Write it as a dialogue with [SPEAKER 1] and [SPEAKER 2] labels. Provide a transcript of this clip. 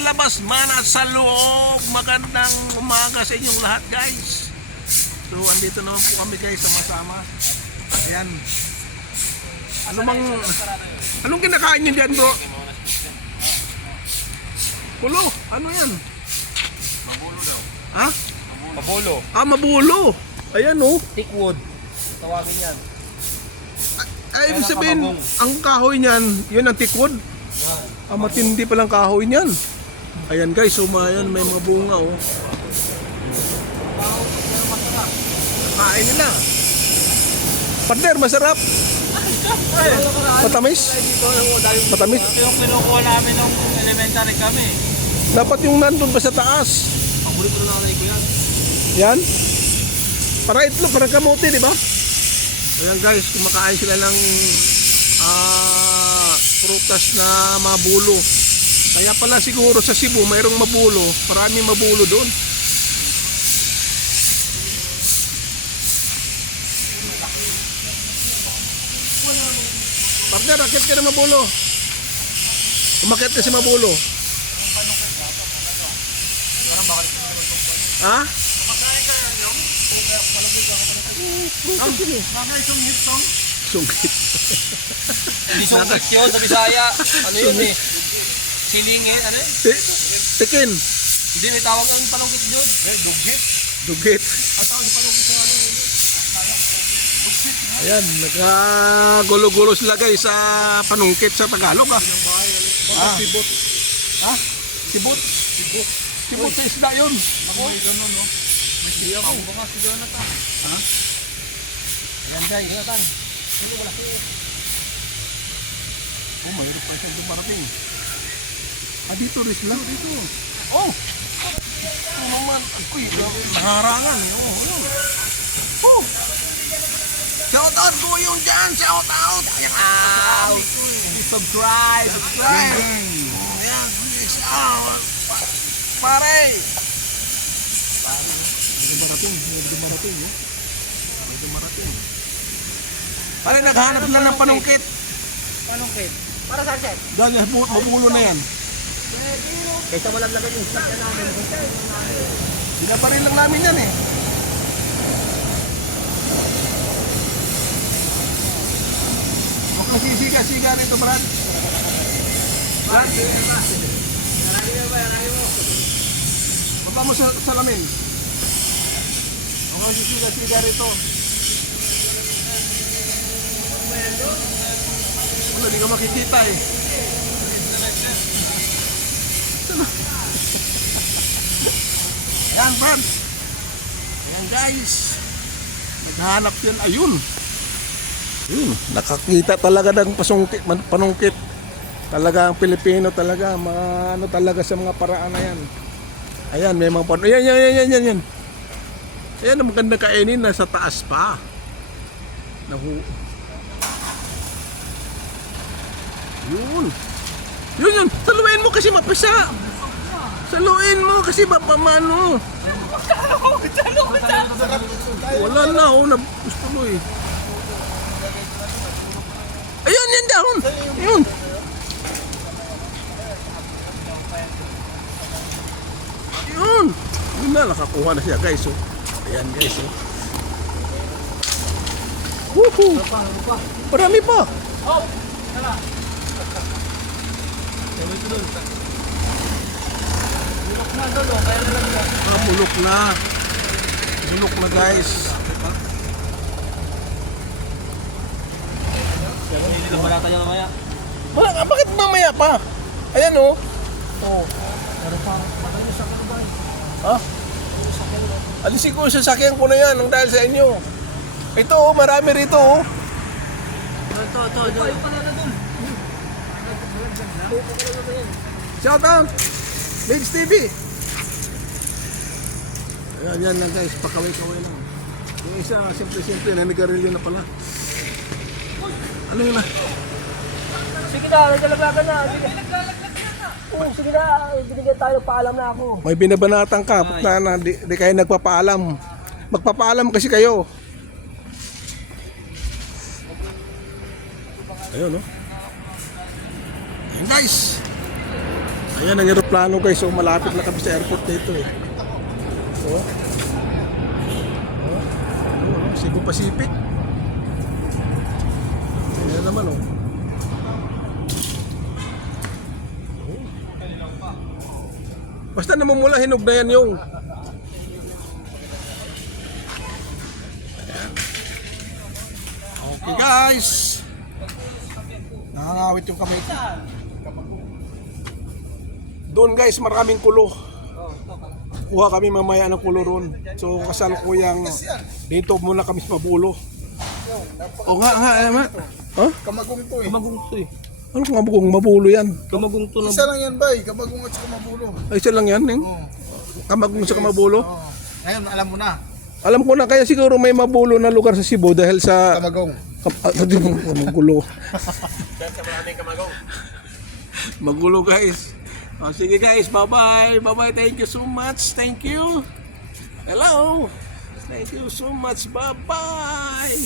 [SPEAKER 1] labas man at sa loob. Magandang umaga sa inyong lahat guys. So andito naman po kami guys sama-sama. Ayan. Ano bang Anong kinakain niyo diyan, bro? Kulo, ano 'yan?
[SPEAKER 2] Mabulo daw.
[SPEAKER 1] Ha?
[SPEAKER 2] Mabulo.
[SPEAKER 1] Ah, mabulo. Ayan oh.
[SPEAKER 2] Thickwood. Tawagin yan.
[SPEAKER 1] Ay, ibig
[SPEAKER 2] Kaya
[SPEAKER 1] sabihin,
[SPEAKER 2] nakabagong.
[SPEAKER 1] ang kahoy niyan, yun ang tikod. Ah, matindi palang kahoy niyan. Ayan guys, sumayan, may mga bunga oh. Kain nila. Partner, masarap. Matamis? Matamis?
[SPEAKER 2] Yung kinukuha namin nung elementary kami.
[SPEAKER 1] Dapat yung nandun pa sa taas.
[SPEAKER 2] Paborito na nanay ko yan.
[SPEAKER 1] Yan. Para itlog, para kamote, di ba? Ayan guys, kumakain sila ng ah, prutas na mabulo. Kaya pala siguro sa Cebu mayroong mabulo. Maraming mabulo doon. Partner, akit ka na mabulo. Umakit ka si mabulo. Ha? Sungkit.
[SPEAKER 2] Hindi sungkit yun sa Bisaya. Ano yun eh? Silingin, ano yun?
[SPEAKER 1] Ti- Tikin.
[SPEAKER 2] Hindi, may tawag ang panungkit yun. Eh, dugit.
[SPEAKER 1] Dugit.
[SPEAKER 2] Ang tawag sa panungkit sa ano yun?
[SPEAKER 1] Ayan, nagkagulo-gulo sila guys sa panungkit sa Tagalog ah. Ah. Sibot. Ha? Sibot? Sibot. Sibot sa isda yun.
[SPEAKER 2] Ako? May ganun, no? May siya ako. Baka si Jonathan.
[SPEAKER 1] Ha?
[SPEAKER 2] Ayan, Jay. Jonathan.
[SPEAKER 1] Oh, mayroon pa siyang dumarating. Ah, dito rin sila. Dito. Oh! Naman. Naharangan. eh. Oh, oh. Oh! Shout out ko yung! Shout out! Ayan, out! Subscribe! Subscribe! Oh, ayan, please! Pa- Pare! Pare, may dumarating. May eh. Pare, naghanap na ng panungkit.
[SPEAKER 2] Panungkit? Para sa chef?
[SPEAKER 1] Dahil bu- mabulo na yan.
[SPEAKER 2] Kaysa walang lagay yung na namin.
[SPEAKER 1] Binabaril lang namin yan eh. Huwag kang sisiga-siga rito, Brad. Brad, baba mo sa salamin. Huwag kang sisiga-siga rito. Wala, di ka makikita eh. Ayan, Brad. Ayan, guys. Naghanap yan. Ayun. Ayun. Nakakita talaga ng pasungkit, man- panungkit. Talaga ang Pilipino talaga. Mga ano talaga sa mga paraan na yan. Ayan, may mga pan... Ayan, yan, yan, yan, yan, yan. Ayan, ang maganda kainin na sa taas pa. Nahu... Yun. Yun, yun. Saluin mo kasi mapasa. Saluin mo kasi mapamano. Wala na, oh, na gusto eh. Ayun, yan down. Ayun. Ayun. Yun na, nakakuha na siya guys. Oh. Ayan guys. Oh. Woohoo. Marami pa.
[SPEAKER 2] Oh! Tala! Bulok na doon. Kaya nalagyan.
[SPEAKER 1] Ah, bulok na. Bulok na guys.
[SPEAKER 2] Hindi na balata niya mamaya.
[SPEAKER 1] Wala, ah, bakit mamaya pa? Ayan oh. Oh.
[SPEAKER 2] Pero parang patay na sa kalabay.
[SPEAKER 1] Ha? Alisin ko sa sakyan ko na yan nang dahil sa inyo. Ito oh, marami rito oh.
[SPEAKER 2] Ito, ito, ito. Yung pala na doon.
[SPEAKER 1] Shout out! Babes TV! Ayan, yan lang guys, pakaway-kaway lang. Yung isa, simple-simple, nanigarilyo na pala. Ano yun na?
[SPEAKER 2] Sige na, naglalaglagan na. Sige. Oo, sige na. Binigyan tayo paalam na ako.
[SPEAKER 1] May binabanatang ka, na, na di, di kayo nagpapaalam. Magpapaalam kasi kayo. Ayun, no? Ayun, guys. Ayan ang aeroplano guys. So malapit na kami sa airport dito eh. So, oh, oh, Cebu Pacific. Ayan naman oh. Basta namumula hinog na yan yung Okay guys. Nakangawit yung kamay ko. Doon guys, maraming kulo. Kuha kami mamaya ng kulo ron. So kasalukuyang dito muna kami sa Mabulo. O nga nga, eh, ma. Ha?
[SPEAKER 3] Kamagong to eh.
[SPEAKER 2] Kamagong to eh.
[SPEAKER 1] Ano kung mabugong mabulo yan?
[SPEAKER 2] Kamagong to na
[SPEAKER 3] Isa lang yan bay, kamagong at saka mabulo.
[SPEAKER 1] Ay, isa lang yan, eh.
[SPEAKER 3] Oo.
[SPEAKER 1] Kamagong sa kamabulo.
[SPEAKER 3] Oo. Ngayon, alam mo na.
[SPEAKER 1] Alam ko na, kaya siguro may mabulo na lugar sa Cebu dahil sa...
[SPEAKER 3] Kamagong.
[SPEAKER 1] Kam- ah, di mo magulo. Magulo guys. Oh, sige guys, bye-bye. Bye-bye. Thank you so much. Thank you. Hello. Thank you so much. Bye-bye.